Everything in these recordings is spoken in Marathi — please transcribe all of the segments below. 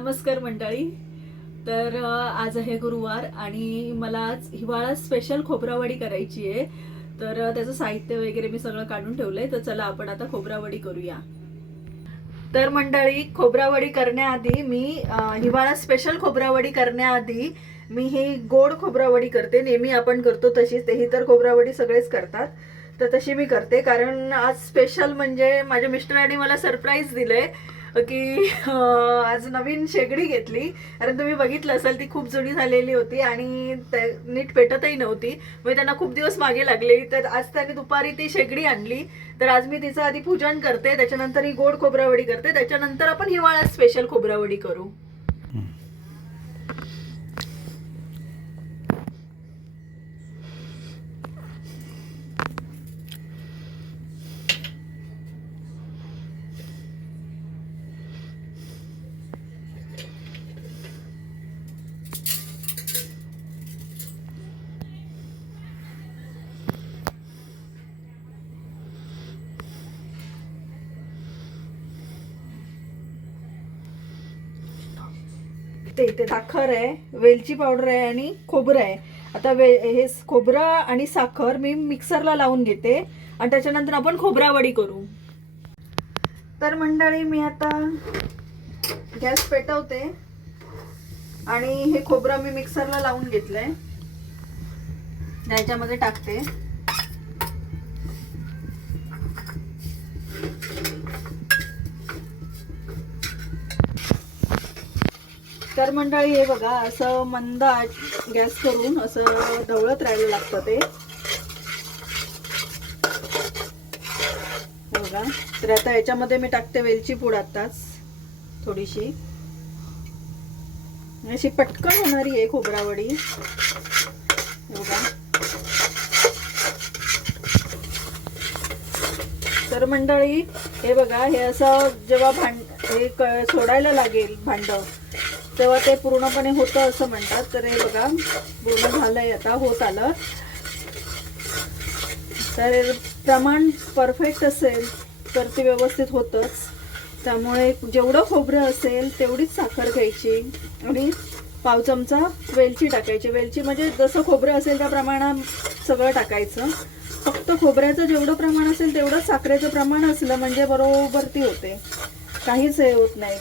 नमस्कार मंडळी. तर आज आहे गुरुवार आणि मला आज हिवाळा स्पेशल खोबरावडी करायची आहे. तर त्याचं साहित्य वगैरे मी सगळं काढून ठेवलंय. तर चला आपण आता खोबरावडी करूया. तर मंडळी, खोबरावडी करण्याआधी मी हिवाळा स्पेशल खोबरावडी करण्याआधी मी ही गोड खोबरावडी करते. नेहमी आपण करतो तशीच. तेही तर खोबरावडी सगळेच करतात, तर तशी मी करते. कारण आज स्पेशल म्हणजे माझ्या मिस्टरांनी मला सरप्राईज दिलंय की आज नवीन शेगडी घेतली. कारण तुम्ही बघितलं असेल ती खूप जुनी झालेली होती आणि नीट पेटतही नव्हती. म्हणजे त्यांना खूप दिवस मागे लागले. तर आज त्यांनी दुपारी ती शेगडी आणली. तर आज मी तिचं आधी पूजन करते, त्याच्यानंतर ही गोड खोबरावडी करते, त्याच्यानंतर आपण हिवाळा स्पेशल खोबरावडी करू. इथे साखर आहे, वेलची पावडर आहे आणि खोबरं आहे. आता हे खोबरं आणि साखर मी मिक्सरला लावून घेते आणि त्याच्यानंतर आपण खोबरावडी करू. तर मंडळी, मी आता गॅस पेटवते आणि हे खोबरं मी मिक्सरला लावून घेतलंय, त्याच्यामध्ये टाकते. तर मंडळी, हे बघा, असं मंद गॅस करून असं ढवळत राहायला लागतं ते बघा. तर आता याच्यामध्ये मी टाकते वेलची पूड आताच थोडीशी. अशी पटकन होणारी आहे खोबरावडी बघा. तर मंडळी, हे बघा, हे असं जेव्हा हे सोडायला लागेल भांड, तेव्हा ते पूर्णपणे होतं असं म्हणतात. तर हे बघा, पूर्ण झालंय, आता होत आलं. तर प्रमाण परफेक्ट असेल तर ते व्यवस्थित होतंच. त्यामुळे जेवढं खोबरं असेल तेवढीच साखर घ्यायची आणि पाव चमचा वेलची टाकायची. वेलची म्हणजे जसं खोबरं असेल त्या प्रमाणात सगळं टाकायचं. फक्त खोबऱ्याचं जेवढं प्रमाण असेल तेवढंच साखरेचं प्रमाण असलं म्हणजे बरोबर ती होते, काहीच हे होत नाही.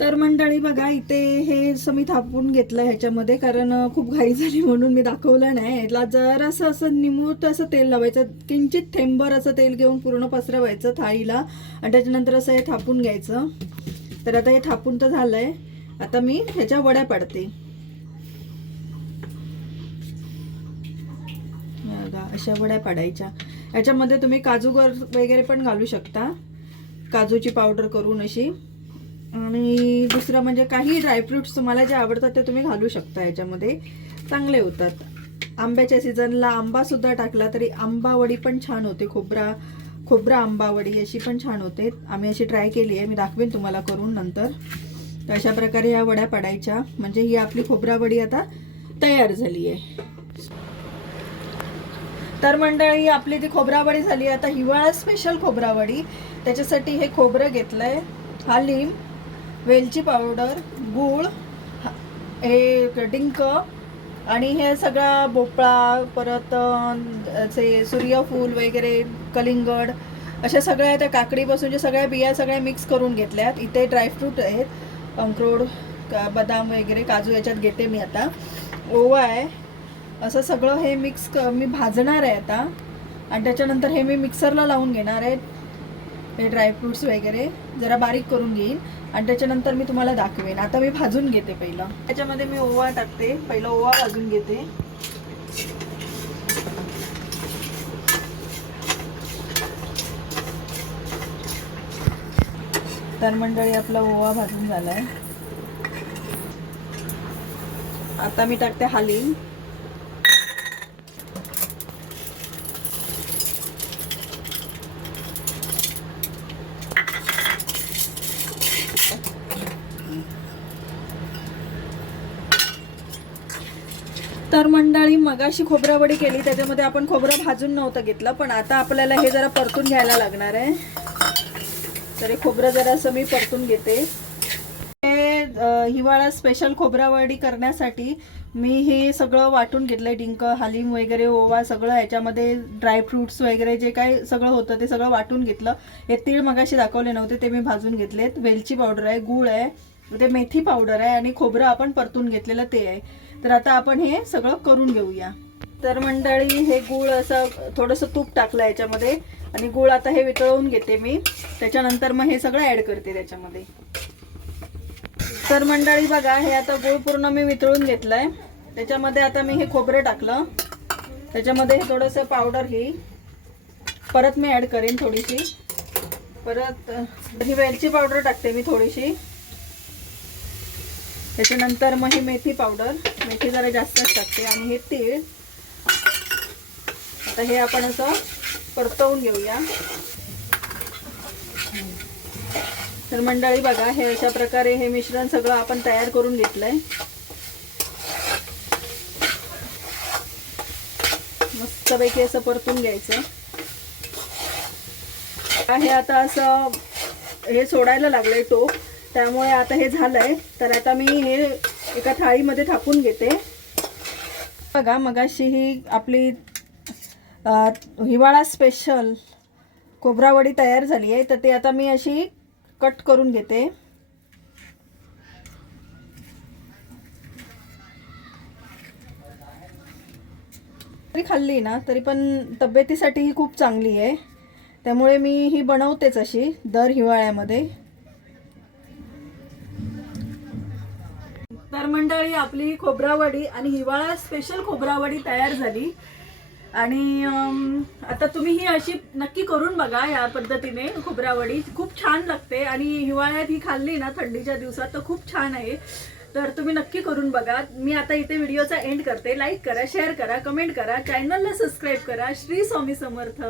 तर मंडळी बघा, इथे हे असं मी थापून घेतलं ह्याच्यामध्ये, कारण खूप घाई झाली म्हणून मी दाखवलं नाही. ह्याला जरासं असं निमूट असं तेल लावायचं, किंचित थेंबर असं तेल घेऊन पूर्ण पसरवायचं थाळीला आणि त्याच्यानंतर असं हे थापून घ्यायचं. तर आता हे थापून तर झालंय. आता मी ह्याच्या वड्या पाडते बघा, अशा वड्या पाडायच्या. ह्याच्यामध्ये तुम्ही काजू वगैरे पण घालू शकता, काजूची पावडर करून अशी. आणि दुसरं म्हणजे काही ड्रायफ्रुट्स तुम्हाला जे आवडतात ते तुम्ही घालू शकता याच्यामध्ये, चांगले होतात. आंब्याच्या सीझनला आंबासुद्धा टाकला तरी आंबावडी पण छान होते. खोबरा आंबावडी अशी पण छान होते. आम्ही अशी ट्राय केली आहे, मी दाखवेन तुम्हाला करून नंतर. तर अशा प्रकारे ह्या वड्या पाडायच्या, म्हणजे ही आपली खोबरावडी आता तयार झाली आहे. तर मंडळी, आपली ती खोबरावडी झाली. आता हिवाळा स्पेशल खोबरावडी, त्याच्यासाठी हे खोबरं घेतलंय, हालीम, वेलची पावडर, गूळ, हे डिंक आणि हे सगळा भोपळा, परत सूर्यफूल वगैरे, कलिंगड, अशा सगळ्या त्या काकडीपासूनच्या सगळ्या बिया सगळ्या मिक्स करून घेतल्यात. इथे ड्रायफ्रूट आहेत, अक्रोड, बदाम वगैरे, काजू याच्यात घेते मी. आता ओवा आहे. असं सगळं हे मिक्स मी भाजणार आहे आता आणि त्याच्यानंतर हे मी मिक्सरला लावून घेणार आहे. हे ड्रायफ्रूट्स वगैरे जरा बारीक करून घेईन आणि त्याच्यानंतर मी तुम्हाला दाखवेन. आता मी भाजून घेते पहिलं. त्याच्यामध्ये मी ओवा टाकते, पहिलं ओवा भाजून घेते. तर मंडळी, आपला ओवा भाजून झालाय. आता मी टाकते हालीम, तर मंडळी, मगाशी खोबरावडी केली त्याच्यामध्ये आपण खोबरं भाजून नव्हतं घेतलं, पण आता आपल्याला हे जरा परतून घ्यायला लागणार आहे. तर हे खोबरं जरासं मी परतून घेते. हे हिवाळा स्पेशल खोबरावडी करण्यासाठी मी हे सगळं वाटून घेतलंय. डिंक, हालीम वगैरे, ओवा सगळं याच्यामध्ये, ड्रायफ्रुट्स वगैरे जे काय सगळं होतं ते सगळं वाटून घेतलं. हे तीळ मगाशी दाखवले नव्हते ते मी भाजून घेतलेत. वेलची पावडर आहे, गूळ आहे, ते मेथी पावडर आहे आणि खोबरं आपण परतून घेतलेलं ते आहे. तर आता आपण हे सगळं करून घेऊया. तर मंडळी हे गूळ असं थोडंसं तूप टाकलं याच्यामध्ये आणि गूळ आता हे वितळवून घेते मी. त्याच्यानंतर मग हे सगळं ॲड करते त्याच्यामध्ये. तर मंडळी बघा, हे आता गूळ पूर्ण मी वितळून घेतलंय. त्याच्यामध्ये आता मी हे खोबरं टाकलं. त्याच्यामध्ये हे थोडंसं पावडर ही परत मी ॲड करेन थोडीशी. परत ही वेलची पावडर टाकते मी थोडीशी. त्याच्यानंतर मग ही मेथी पावडर, मेथी जरा जास्तच टाकते आणि हे तीळ. आता हे आपण असं परतवून घेऊया. तर मंडळी बघा, हे अशा प्रकारे हे मिश्रण सगळं आपण तयार करून घेतलंय. मस्तपैकी असं परतून घ्यायचं. हे आता असं हे सोडायला लागलंय टोप, त्यामुळे आता हे झालंय. तर आता मी हे एका थाळीमध्ये थापून घेते. बघा, मगाशी ही आपली हिवाळा स्पेशल खोबरावडी तयार झाली आहे. तर ते आता मी अशी कट करून घेते. तरी खाल्ली ना तरी पण तब्येतीसाठी ही खूप चांगली आहे. त्यामुळे मी ही बनवतेच अशी दर हिवाळ्यामध्ये. तर मंडळी आपली खोबरावडी आणि हिवाळा स्पेशल खोबरावडी तयार झाली. आणि आता तुम्ही ही अशी नक्की करून बघा. या पद्धतीने खोबरावडी खूप छान लागते आणि हिवाळ्यात ही खाल्ली ना थंडीच्या दिवसात तर खूप छान आहे. तर तुम्ही नक्की करून बघा. मी आता इथे व्हिडिओचा एंड करते. लाईक करा, शेअर करा, कमेंट करा, चॅनलला सबस्क्राईब करा. श्री स्वामी समर्थ.